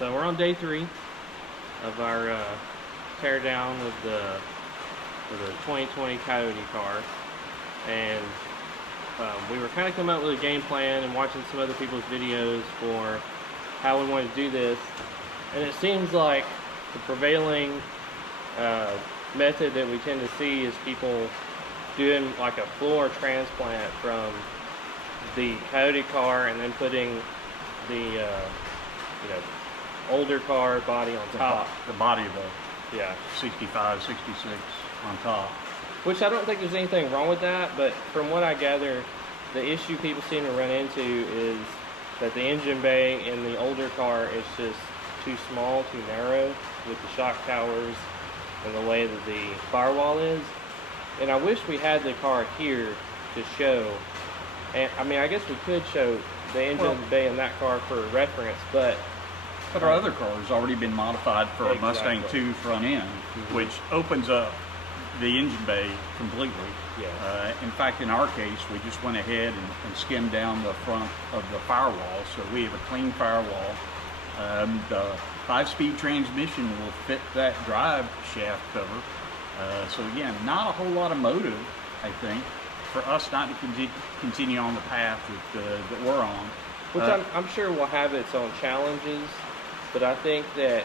So we're on day 3 of our tear down with the 2020 Coyote car, and we were kind of coming up with a game plan and watching some other people's videos for how we wanted to do this, and it seems like the prevailing method that we tend to see is people doing like a floor transplant from the Coyote car and then putting the older car body on top. The body of a 65, 66 on top. Which I don't think there's anything wrong with that, but from what I gather, the issue people seem to run into is that the engine bay in the older car is just too small, too narrow with the shock towers and the way that the firewall is. And I wish we had the car here to show. And I mean, I guess we could show the engine bay in that car for reference, but our other car has already been modified for a Mustang 2 front end, which opens up the engine bay completely. Yeah. In fact, in our case, we just went ahead and skimmed down the front of the firewall, so we have a clean firewall. The 5-speed transmission will fit that drive shaft cover. So again, not a whole lot of motive, I think, for us not to continue on the path that we're on. Which I'm sure will have its own challenges, but I think that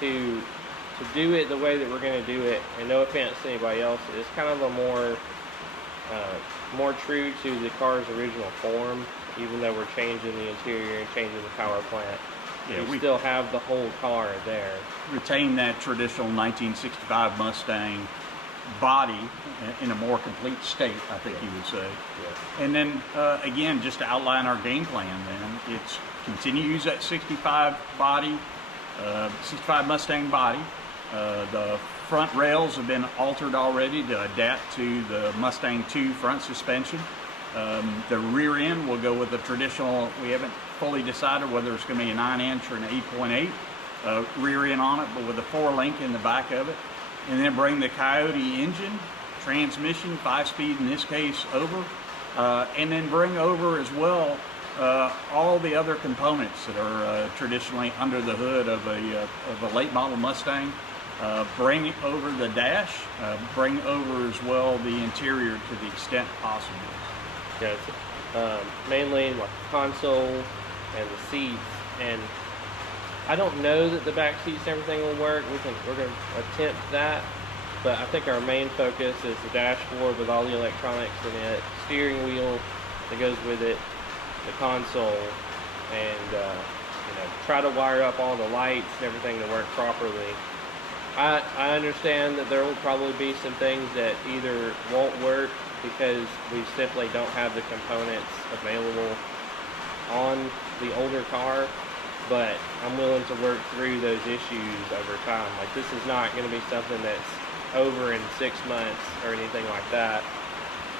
to do it the way that we're going to do it, and no offense to anybody else, is kind of a more true to the car's original form, even though we're changing the interior and changing the power plant. Yeah, we still have the whole car there. Retain that traditional 1965 Mustang body in a more complete state, I think you would say. Yeah. And then again, just to outline our game plan, then it's continue to use that 65 body, 65 Mustang body. The front rails have been altered already to adapt to the Mustang 2 front suspension. The rear end will go with the traditional, we haven't fully decided whether it's going to be a 9-inch or an 8.8 rear end on it, but with a 4-link in the back of it. And then bring the Coyote engine, transmission, 5-speed in this case, over. And then bring over as well all the other components that are traditionally under the hood of a late model Mustang. Bring over the dash, bring over as well the interior to the extent possible. Yeah, mainly like the console and the seats, and I don't know that the back seats and everything will work. We're going to attempt that, but I think our main focus is the dashboard with all the electronics in it, steering wheel that goes with it, the console, and try to wire up all the lights and everything to work properly. I understand that there will probably be some things that either won't work because we simply don't have the components available on the older car, but I'm willing to work through those issues over time. Like, this is not going to be something that's over in 6 months or anything like that.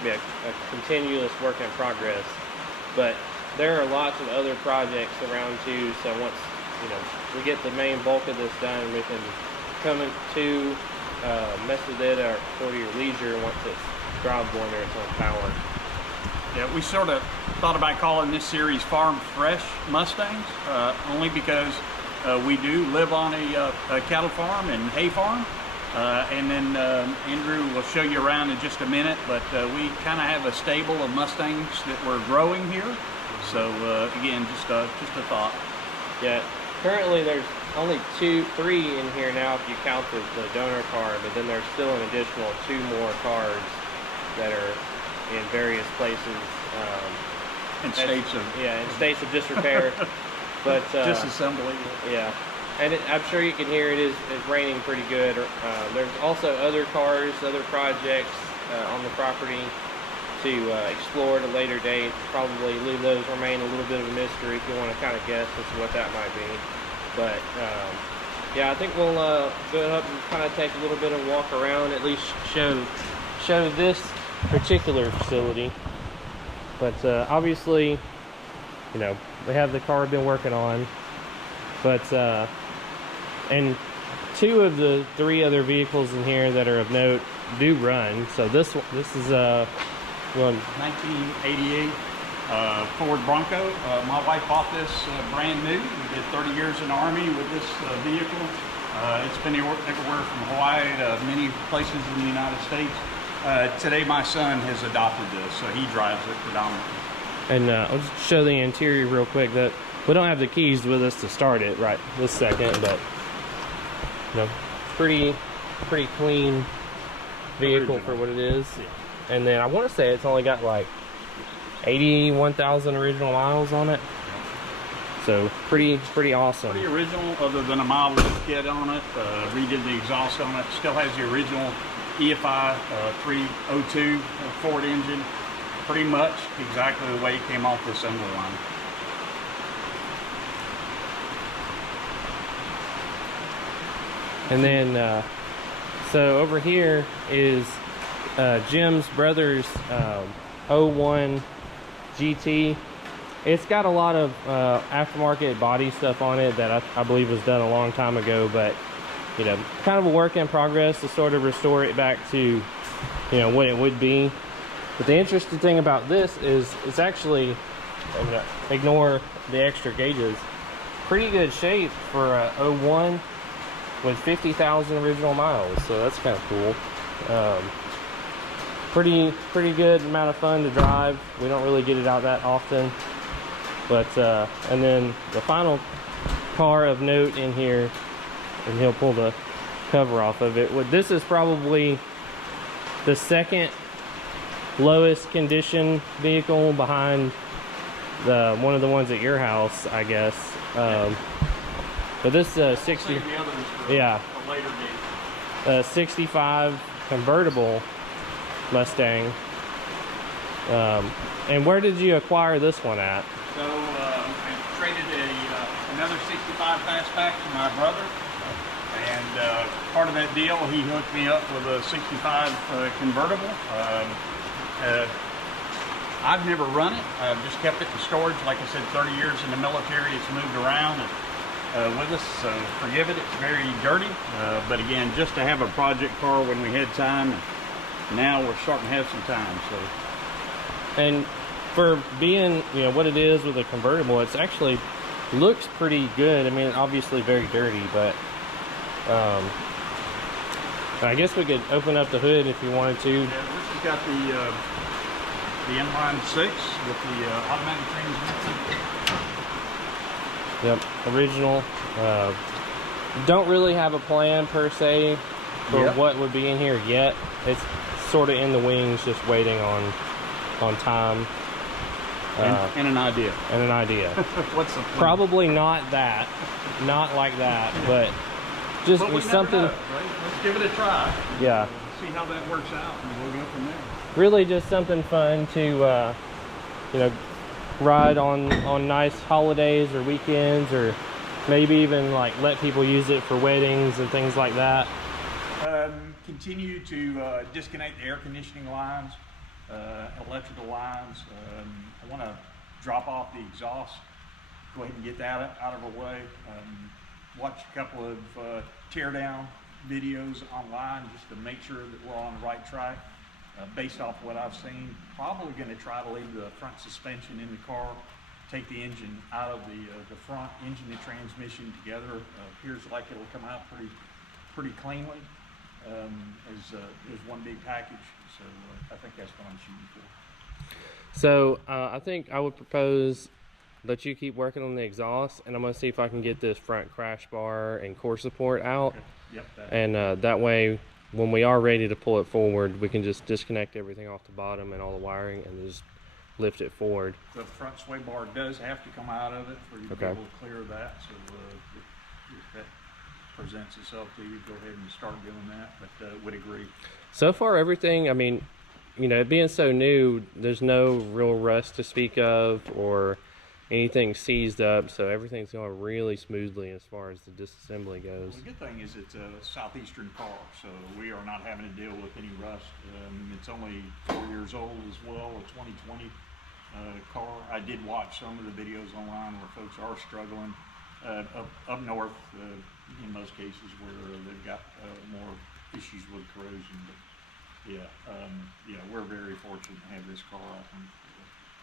It'll be a continuous work in progress, but there are lots of other projects around too, so once we get the main bulk of this done, we can come to mess with it for your leisure once it's drivable under its own power. Yeah, we sort of thought about calling this series Farm Fresh Mustangs, only because we do live on a cattle farm and hay farm. And then Andrew will show you around in just a minute, but we kind of have a stable of Mustangs that we're growing here. So again, just a thought. Yeah, currently there's only 3 in here now if you count the donor car, but then there's still an additional 2 more cars that are in various places. In states of disrepair. But disassembly. Yeah, and I'm sure you can hear it's raining pretty good. There's also other cars, other projects on the property to explore at a later date. Probably leave those remain a little bit of a mystery if you want to kind of guess as to what that might be. But yeah, I think we'll go up and kind of take a little bit of a walk around, at least show this particular facility. But obviously, we have the car we've been working on, but and 2 of the 3 other vehicles in here that are of note do run. So this is one 1988 Ford Bronco. My wife bought this brand new. We did 30 years in the Army with this vehicle. It's been everywhere from Hawaii to many places in the United States. Today my son has adopted this, so he drives it predominantly. And I'll just show the interior real quick. That we don't have the keys with us to start it right this second, but you know, pretty clean vehicle for what it is. Yeah. And then I want to say it's only got like 81,000 original miles on it. So pretty awesome. Pretty original, other than a mild kit on it. Redid the exhaust on it. Still has the original EFI 302 Ford engine. Pretty much exactly the way it came off the assembly line. And then, so over here is Jim's brother's 01 GT. It's got a lot of aftermarket body stuff on it that I believe was done a long time ago, but you know, kind of a work in progress to sort of restore it back to, you know, what it would be. But the interesting thing about this is it's actually, ignore the extra gauges, pretty good shape for a 01 with 50,000 original miles, so that's kind of cool. Pretty good amount of fun to drive. We don't really get it out that often. But and then the final car of note in here, and he'll pull the cover off of it. This is probably the second lowest condition vehicle behind one of the ones at your house, I guess. But this 60, yeah, 65 convertible Mustang. And where did you acquire this one at? So I traded another 65 fastback to my brother, and part of that deal, he hooked me up with a 65 convertible. I've never run it. I've just kept it in storage. Like I said, 30 years in the military, it's moved around with us, so forgive it. It's very dirty, but again, just to have a project car when we had time, and now we're starting to have some time. So, and for being, you know, what it is with a convertible, it's actually looks pretty good. I mean, obviously very dirty, but I guess we could open up the hood if you wanted to. Yeah, this has got the inline 6 with the automatic transmission. Yep, original. Don't really have a plan per se for what would be in here yet. It's sort of in the wings, just waiting on time. And an idea. And an idea. What's the plan? Probably not that, not like that, but just something. Know, right? Let's give it a try. Yeah. See how that works out, and we'll go from there. Really, just something fun to, you know, ride on nice holidays or weekends, or maybe even like let people use it for weddings and things like that. Continue to disconnect the air conditioning lines, electrical lines. I want to drop off the exhaust, go ahead and get that out of our way. Watch a couple of teardown videos online just to make sure that we're on the right track. Based off what I've seen, probably going to try to leave the front suspension in the car, take the engine out of the front engine and transmission together. Appears like it'll come out pretty cleanly as one big package. So I think that's what I'm shooting for. So I think I would propose that you keep working on the exhaust, and I'm going to see if I can get this front crash bar and core support out. Okay. Yep, and that way, when we are ready to pull it forward, we can just disconnect everything off the bottom and all the wiring and just lift it forward. The front sway bar does have to come out of it for you to be able to clear that. So if that presents itself to you, go ahead and start doing that, but would agree. So far, everything, I mean, you know, it being so new, there's no real rust to speak of or anything seized up, so everything's going really smoothly as far as the disassembly goes. Well, the good thing is it's a southeastern car, so we are not having to deal with any rust. It's only 4 years old as well, a 2020 car. I did watch some of the videos online where folks are struggling up north, in most cases where they've got more issues with corrosion. But yeah, we're very fortunate to have this car. I think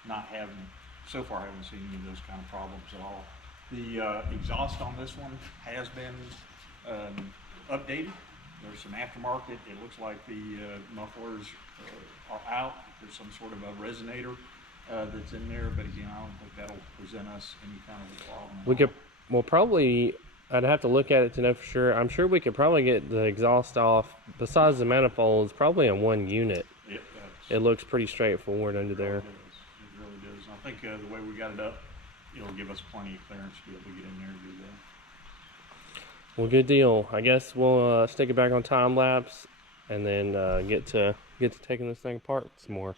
not having so far I haven't seen any of those kind of problems at all. The exhaust on this one has been updated. There's some aftermarket. It looks like the mufflers are out. There's some sort of a resonator that's in there, but again, I don't think that'll present us any kind of a problem. We could, well, probably, I'd have to look at it to know for sure. I'm sure we could probably get the exhaust off, besides the manifolds, probably in one unit. It looks pretty straightforward under there. It really does. I think the way we got it up, it'll give us plenty of clearance to be able to get in there and do that. Well, good deal. I guess we'll stick it back on time lapse, and then get to taking this thing apart some more.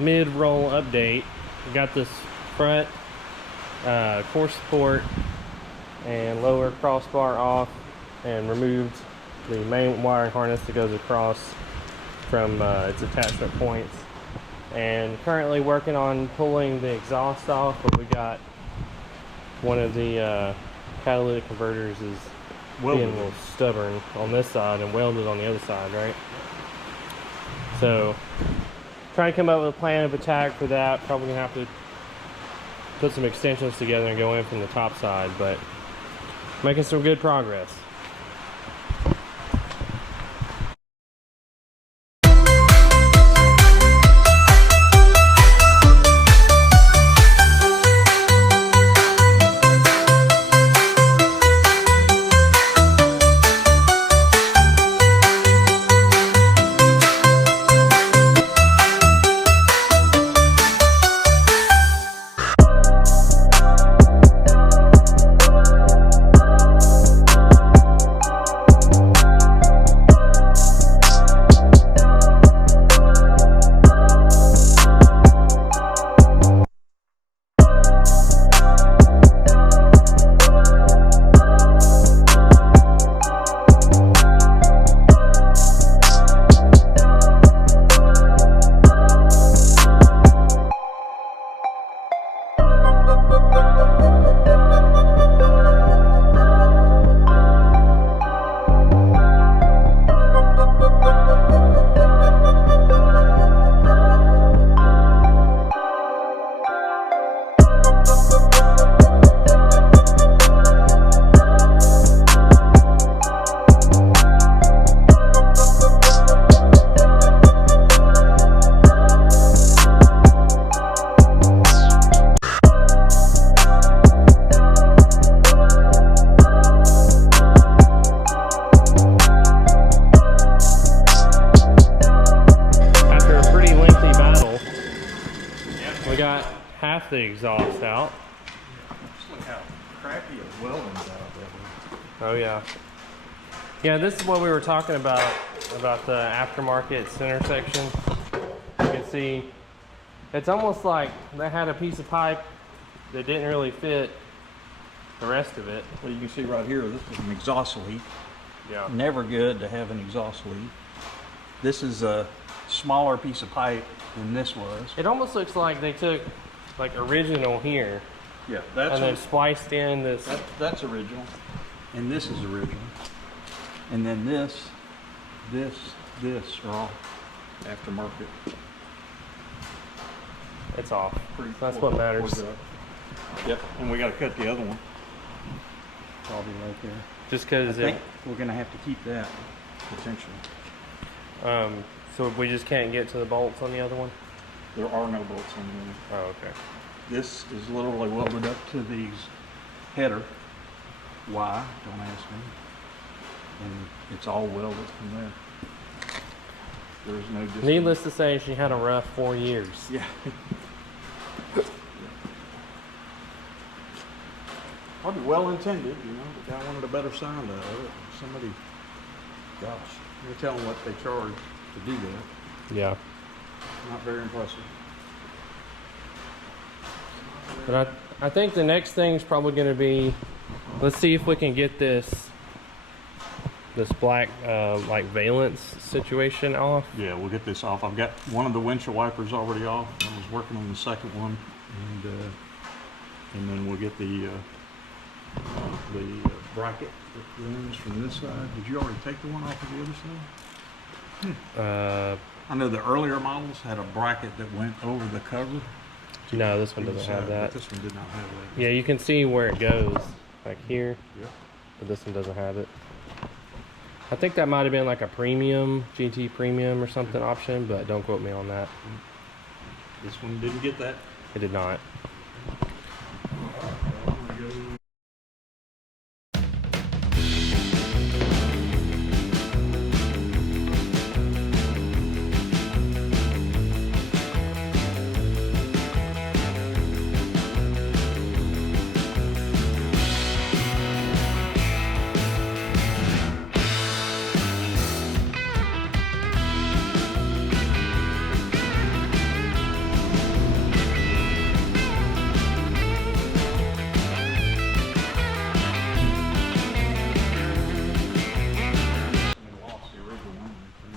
Mid-roll update. We got this front core support and lower crossbar off, and removed the main wiring harness that goes across from its attachment points, and currently working on pulling the exhaust off, but we got one of the catalytic converters is being a little stubborn on this side and welded on the other side, right? So trying to come up with a plan of attack for that. Probably gonna have to put some extensions together and go in from the top side, but making some good progress. We got half the exhaust out. Just look how crappy a welding's out there. Oh yeah. Yeah, this is what we were talking about the aftermarket center section. You can see it's almost like they had a piece of pipe that didn't really fit the rest of it. Well, you can see right here, this is an exhaust leak. Yeah. Never good to have an exhaust leak. This is a smaller piece of pipe than this was. It almost looks like they took like original here Yeah, that's and then spliced in this. that's original, and this is original, and then this are all aftermarket. It's off. That's what matters. Yep, and we got to cut the other one. Probably right there. Just I because think we're gonna have to keep that potentially. so we just can't get to the bolts on the other one? There are no bolts on the one. Oh, okay. This is literally welded up to the header. Why? Don't ask me. And it's all welded from there. There's no distance. Needless to say, she had a rough 4 years. Yeah. Probably well intended, you know. The guy wanted a better sound out of it. Somebody, gosh, you're telling what they charge to do that. Yeah. Not very impressive. But I think the next thing is probably going to be, let's see if we can get this black like valence situation off. Yeah, we'll get this off. I've got one of the windshield wipers already off. I was working on the second one, and then we'll get the bracket that runs from this side. Did you already take the one off of the other side? I know the earlier models had a bracket that went over the cover. No, this one doesn't have that. But this one did not have that. Yeah, you can see where it goes, like here. Yeah. But this one doesn't have it. I think that might have been like a premium, GT premium or something option, but don't quote me on that. This one didn't get that. It did not.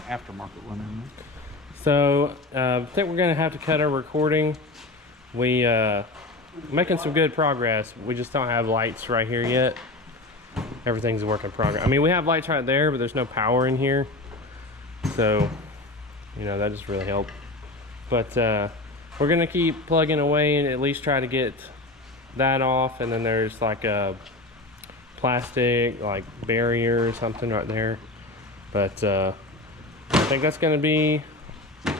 Aftermarket one in there. So I think we're gonna have to cut our recording. We making some good progress. We just don't have lights right here yet. Everything's a work in progress. I mean, we have lights right there, but there's no power in here. So, you know, that just really helped. But we're gonna keep plugging away and at least try to get that off. And then there's like a plastic like barrier or something right there. But I think that's going to be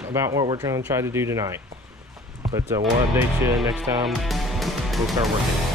about what we're going to try to do tonight. But we'll update you next time we start working.